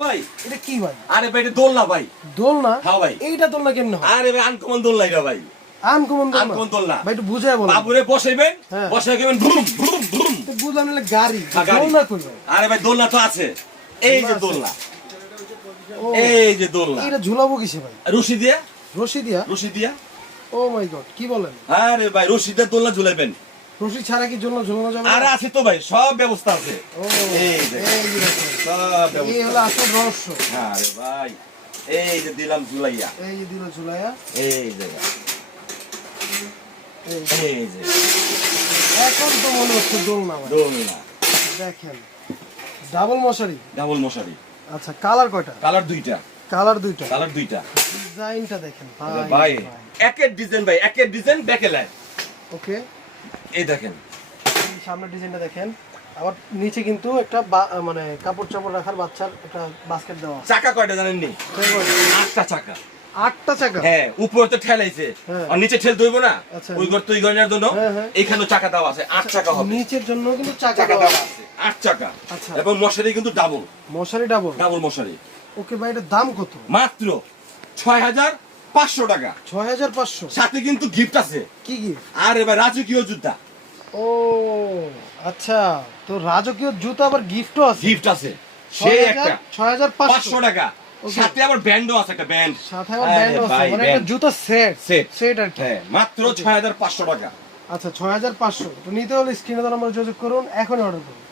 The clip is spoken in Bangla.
ভাই এটা কি ভাই? আরে ভাই এটা দোলনা ভাই। দোলনা? হ্যাঁ ভাই। এইটা দোলনা কেমনে হয়? আরে ভাই আনকমন দোলনা এটা ভাই। আনকমন দোলনা? আনকমন দোলনা। ভাই একটু বুঝায় বলেন। বাবুরে বসাইবেন, হ্যাঁ। বসাই দিবেন ভুম ভুম ভুম। তো বুঝলাম না গাড়ি। হ্যাঁ, গাড়ি। দোলনা কই ভাই? আরে ভাই দোলনা তো আছে। এই যে আছে। দোলনা, ও, এই যে দোলনা। এটা ঝুলাবো কিসে ভাই? রশি দিয়া, রশি দিয়া? রশি দিয়া। ও মাই গড, কি বলেন? আরে ভাই রশি দিয়ে দোলনা ঝুলাইবেন। রশি ছাড়া কি ঝুলানো যাবে না? আর আছে তো ভাই সব ব্যবস্থা আছে। ও, এই যে এই যে দেখেন। সব এই ব্যবস্থা। হলো আসল রহস্য। আরে ভাই এই যে দিলাম ঝুলাইয়া। এই যে দিল ঝুলাইয়া। এই যে এই। এই যে এখন তো মনে হচ্ছে দোলনা ভাই। দোলনা। দেখেন, ডাবল মশারি। ডাবল মশারি। আচ্ছা, কালার কয়টা? কালার দুইটা। কালার দুইটা। কালার দুইটা। ডিজাইনটা দেখেন আরে ভাই। ভাই একের ডিজাইন ভাই, একের ডিজাইন ব্যাকে লাইন। ওকে, এই দেখেন সামনের ডিজাইনটা দেখেন। আবার নিচে কিন্তু একটা মানে কাপড় চাপড় রাখার বাচ্চার একটা বাস্কেট দেওয়া আছে। চাকা কয়টা জানেন নি? 8টা চাকা। 8টা চাকা? হ্যাঁ, উপরে তো ঠেলাইছে হ্যাঁ। আর নিচে ঠেল দইব না। আচ্ছা। ওই ঘর তৈরি করার জন্য হ্যাঁ, হ্যাঁ। এইখানেও চাকা দেওয়া আছে, 8 চাকা হবে। নিচের জন্য কিন্তু চাকা চাকা দেওয়া দেওয়া আছে। আছে 8 চাকা। আচ্ছা। এবং মশারি কিন্তু ডাবল, মশারি ডাবল? ডাবল মশারি। ওকে ভাই, এটার দাম কত? মাত্র 6500 টাকা। 6500? সাথে কিন্তু গিফট আছে। কি কি? আরে ভাই রাজকীয় জুতা। ও আচ্ছা, তো রাজকীয় জুতা আবার গিফটও আছে? গিফট আছে সেই একটা 6500 500 টাকা। Okay. সাথে আবার ব্যান্ডও আছে, একটা ব্যান্ড। সাথে আবার ব্যান্ড আছে, মানে একটা জুতা সেট। সেট। সেট আর কি। হ্যাঁ, মাত্র 6500 টাকা। আচ্ছা, 6500। তো নিতে হলে স্ক্রিনে দেওয়া নাম্বারে যোগাযোগ করুন, এখনই অর্ডার করুন।